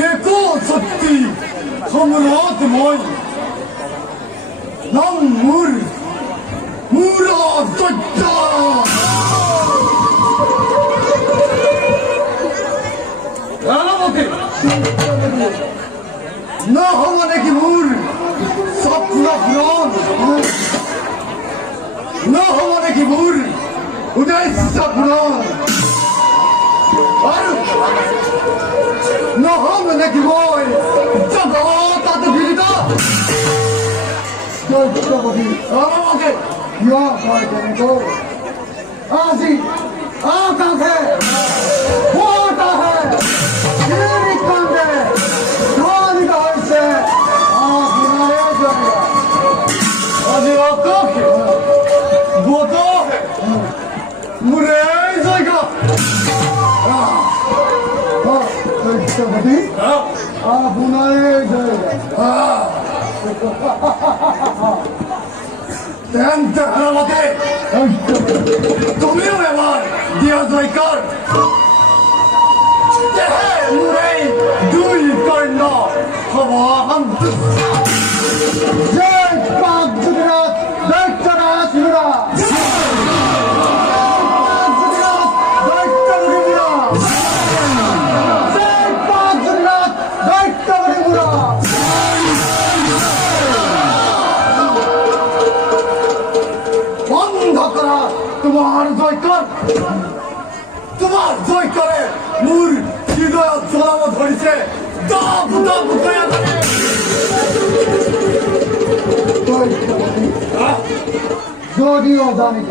एको शक्ति सम्राट মই নাম মোৰ মুরাদজ্জ না হব নাকি মোর স্বপ্ন পূরণ না হব নাকি মোর উদ্দেশ্য পূরণ না হবে নাকি বই জগৎ এত বিরিত আমাকে ইয়া ভয় করে তো আজি আকাশে ওটা है तेरी कांदे धोनी का হইছে আপনারে জয় আজি আকাশে গোতো মুরে জায়গা আপনারে জায়গা তুমিও এবার দিয়া জয়কার দুই কর্ণ হবাহান জয় পাক গুজরাট দৈত্যরাজ গুজরাট তোমার জয় করে মোর হৃদয় জ্বলানো ধরেছে দাপ দাপ করে যদিও জানি